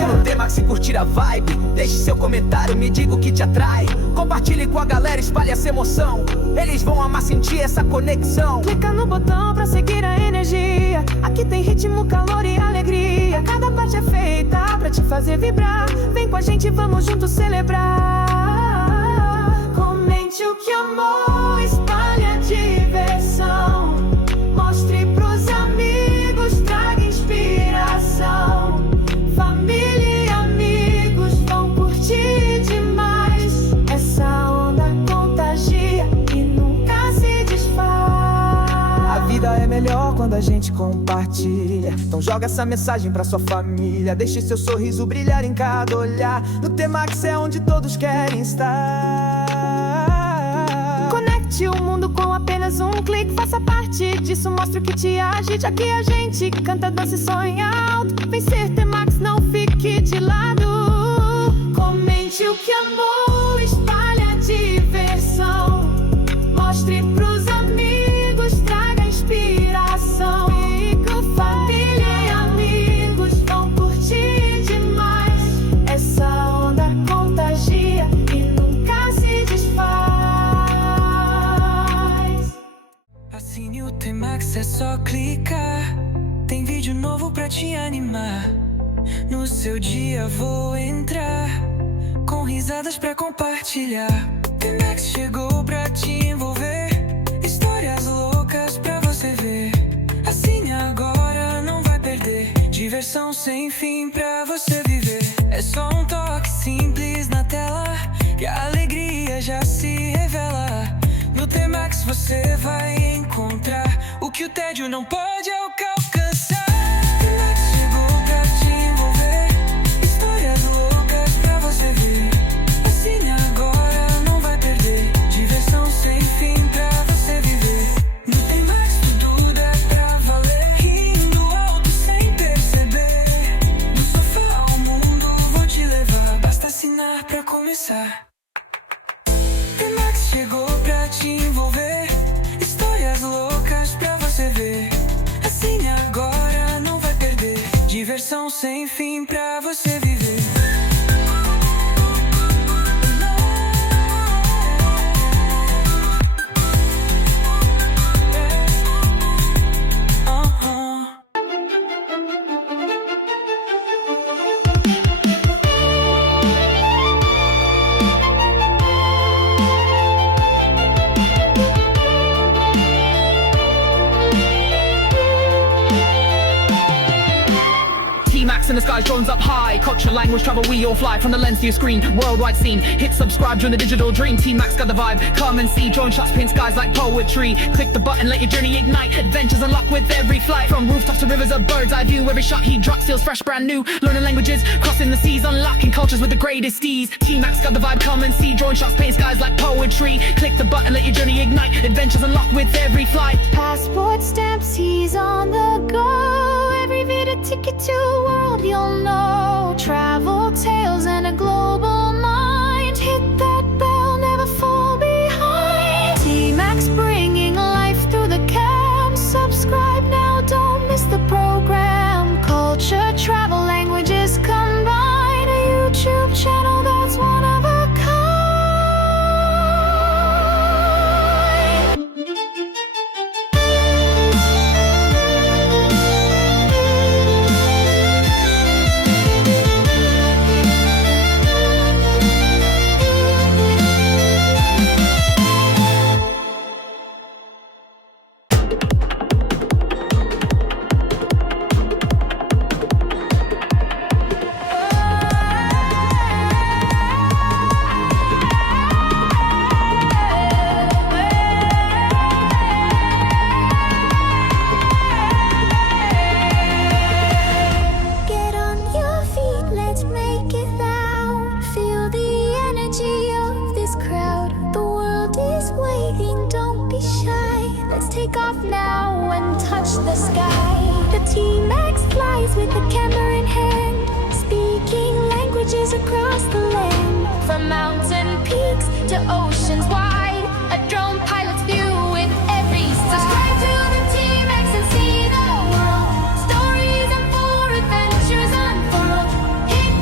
Passe no TMax e curtir a vibe. Deixe seu comentário, me diga o que te atrai. Compartilhe com a galera, espalhe essa emoção. Eles vão amar sentir essa conexão. Clica no botão pra seguir a energia. Aqui tem ritmo, calor e alegria. Cada parte é feita pra te fazer vibrar. Vem com a gente, vamos juntos celebrar. Comente o que amou, espalhe a diversão. Mostre pros amigos, traga inspiração. Família e amigos vão curtir demais. Essa onda contagia e nunca se desfaz. A vida é melhor quando a gente compartilha. Então joga essa mensagem pra sua família. Deixe seu sorriso brilhar em cada olhar. No TMax é onde todos querem estar. Conecte o mundo com apenas um clique. Faça parte disso, mostre o que te agite. Aqui a gente canta, dança e sonha alto. Vem ser TMax, não fique de lado. Comente o que amou, espalhe a diversão. Mostre pros amigos, traga inspiração. Família e amigos vão curtir demais. Essa onda contagia e nunca se desfaz. Assine o TMax, é só clicar. Tem vídeo novo pra te animar. No seu dia vou entrar, com risadas pra compartilhar. TMax chegou pra te envolver. Histórias loucas pra você ver. Assine agora, não vai perder. Diversão sem fim pra você viver. É só um toque simples na tela e a alegria já se revela. No TMax você vai encontrar o que o tédio não pode alcançar. TMax chegou pra te envolver. Histórias loucas pra você ver. Assine agora, não vai perder. Diversão sem fim pra você viver. No TMax tudo dá pra valer. Rindo alto sem perceber. Do sofá ao mundo vou te levar. Basta assinar pra começar. TMax chegou pra te envolver. Histórias loucas pra você ver. Assine agora, não vai perder. Diversão sem fim pra você viver. In the skies, drones up high. Culture, language, travel, we all fly. From the lens to your screen, worldwide scene. Hit subscribe, join the digital dream. TMax got the vibe, come and see. Drone shots, paint skies like poetry. Click the button, let your journey ignite. Adventures unlock with every flight. From rooftops to rivers, a bird's eye view. Every shot he drops feels fresh, brand new. Learning languages, crossing the seas. Unlocking cultures with the greatest ease. TMax got the vibe, come and see. Drone shots, paint skies like poetry. Click the button, let your journey ignite. Adventures unlock with every flight. Passport stamps, he's on the go. Every Vita ticket to a world you'll know. Travel tales and a global mind. Hit that bell, never fall behind. TMax bringing life through the cam. Subscribe now, don't miss the program. Culture, travel, languages combine. A YouTube channel that's one of a kind. take off now and touch the sky. The TMax flies with the camera in hand, speaking languages across the land. From mountain peaks to oceans wide, a drone pilot's view with every side. Subscribe to the TMax and see the world. Stories and full adventures unfurled. Hit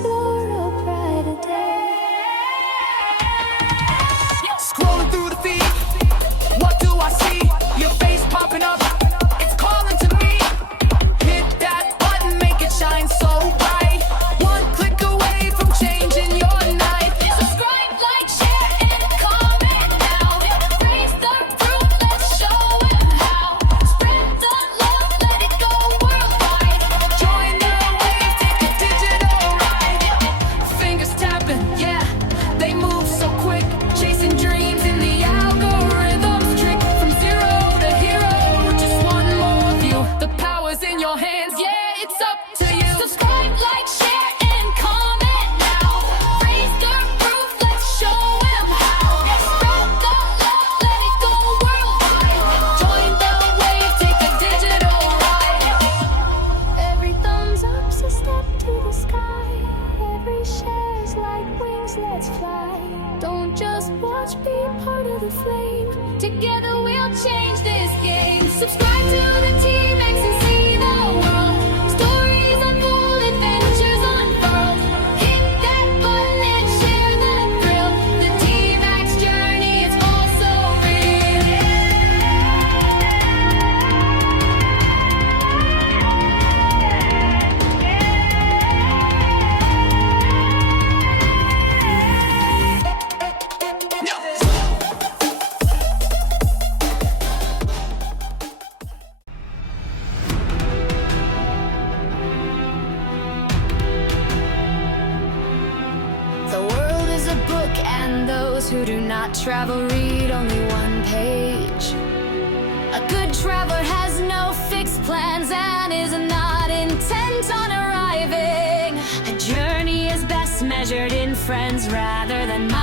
explore a brighter day. Scrolling through the feed, what do I see? Your face popping up, it's calling to me. Hit that button, make it shine so bright. One click away from changing your night. Subscribe, like, share, and comment now. Raise the roof, let's show 'em how. Spread the love, let it go worldwide. Join the wave, take a digital ride. Fingers tapping, yeah, they move so quick. Chasing dreams in the algorithm's trick. From zero to hero, just one more view. The power's in your hands, yeah, it's up to you. Subscribe, like, share, and comment now. Raise the roof, let's show 'em how. Spread the love, let it go worldwide. Join the wave, take a digital ride. Every thumbs up's a step to the sky. Every share's like wings, let's fly. Don't just watch, be part of the flame. Together we'll change this game. Subscribe to the TMax and see the world. Stories unfold, adventures unfurled. Hit that button and share the thrill. The TMax journey, it's all so real. The world is a book, and those who do not travel read only one page. A good traveler has no fixed plans and is not intent on arriving. A journey is best measured in friends rather than miles.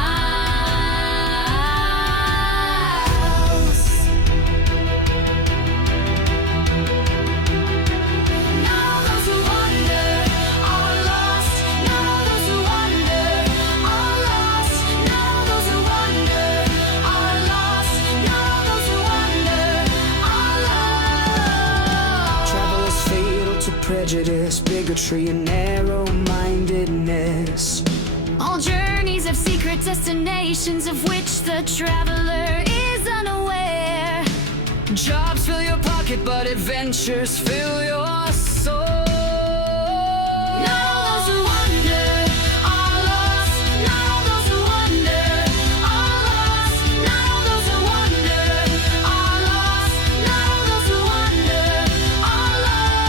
Now those who wander are lost. Now those who wander are lost. Now those who wander are lost. Now those who wander are lost. Travel is fatal to prejudice, bigotry, and narrow-mindedness. All journeys have secret destinations of which the traveler is unaware. Jobs fill your pocket, but adventures fill your soul. Now those who wander are lost. Now those who wander are lost. Now those who wander are lost. Now those who wander are lost.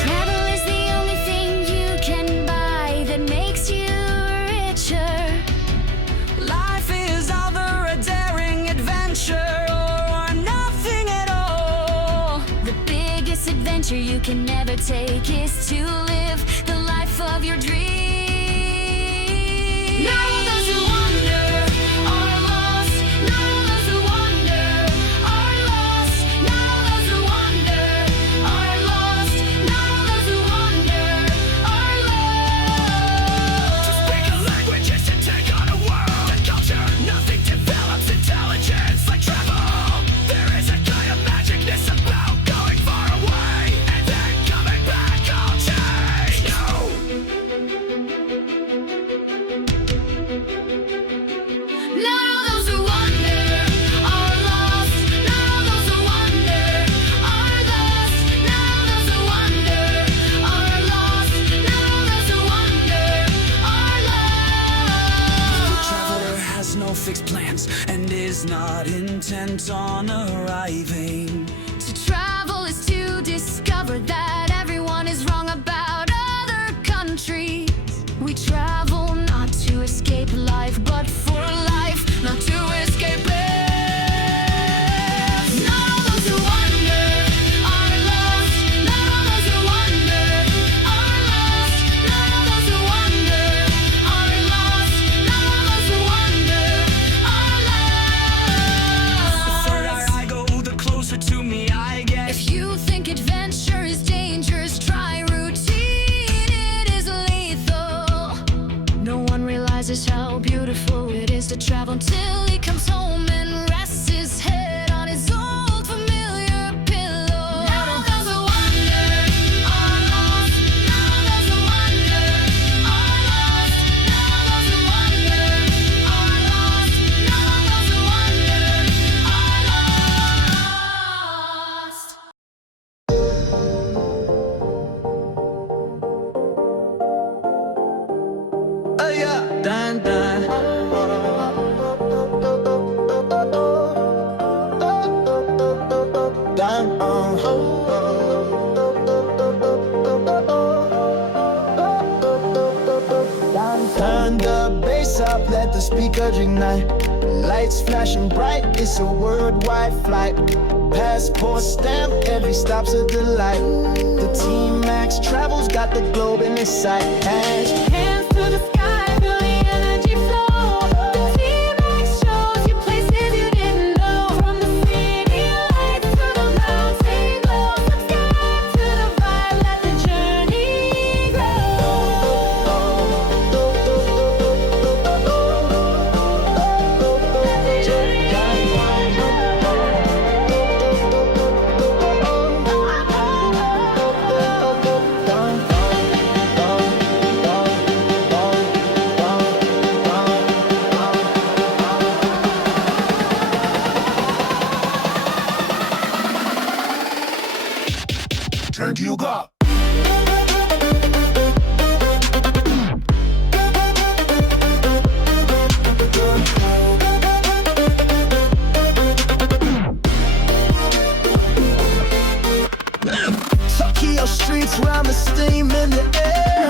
Travel is the only thing you can buy that makes you richer. Life is either a daring adventure or nothing at all. The biggest adventure you can never take is to live the life of your dreams. Now those who wander are lost. Now those who wander are lost. Now those who wander are lost. Now those who wander are lost. Speak a language is to take on a world and culture. Nothing develops intelligence like travel. There is a kind of magicness about going far away and then coming back all changed. No. Now those who wander are lost. Now those who wander are lost. Now those who wander are lost. Now those who wander are lost. Traveler has no fixed plans and is not intent on arriving. To travel is to discover that everyone is wrong about other countries. We travel not to escape life, but for life, not to escape it. Now those who wander are lost. Now those who wander are lost. Now those who wander are lost. Now those who wander are lost. The further I go, the closer to me I get. If you think adventure is dangerous, how beautiful it is to travel till he comes home and rests his head on his old familiar pillow. Now there's a wonder, our lost. Now there's a wonder, our lost. Now there's a wonder, our lost. Now there's a wonder, our lost. Oh yeah, dun dun. Turn the bass up, let the speakers ignite. Lights flashing bright, it's a worldwide flight. Passport stamp, every stop's a delight. The TMax travels, got the globe in its sight. Hands to the sky, feel the energy flow. The TMax shows you places you didn't know. From the city lights to the mountain glow. Subscribe to the vibe, let the journey Drink you got. Tokyo streets round the steam in the air.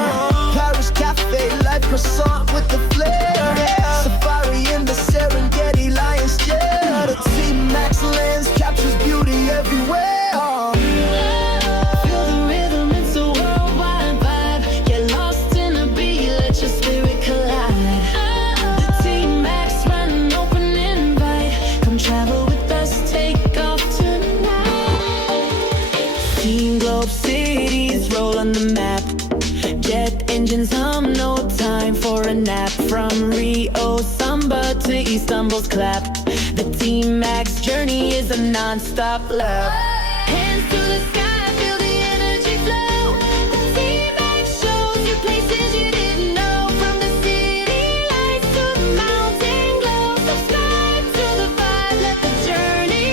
Paris cafe, light croissant with the flair. Safari in the Serengeti lion's share. The T-Max lens captures beauty everywhere. feel the rhythm, it's a worldwide vibe. Get lost in the beat, let your spirit collide. The TMax run an open invite. Come travel with us, take off tonight. Team Globe cities roll on the map. Jet engines hum, no time for a nap. From Rio Samba to Istanbul's clap. The TMax journey is a non-stop lap. Hands to the sky, feel the energy flow. The TMax shows you places you didn't know. From the city lights to the mountain glow. Subscribe to the vibe, let the journey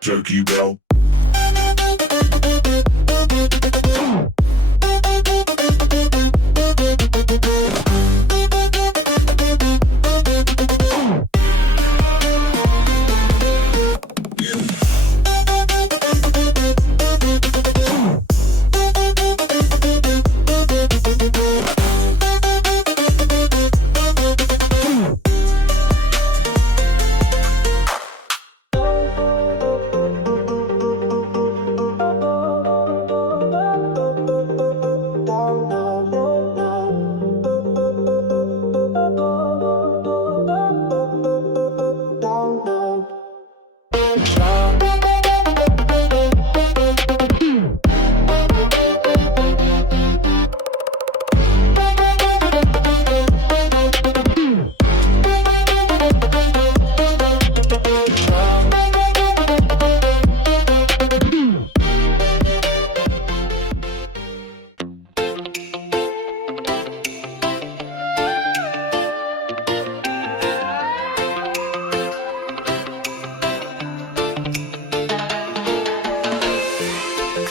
Jerky bell.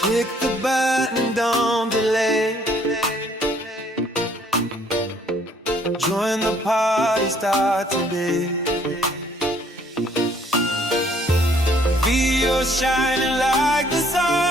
Click the button, don't delay. Join the party, start today. Feel shining like the sun.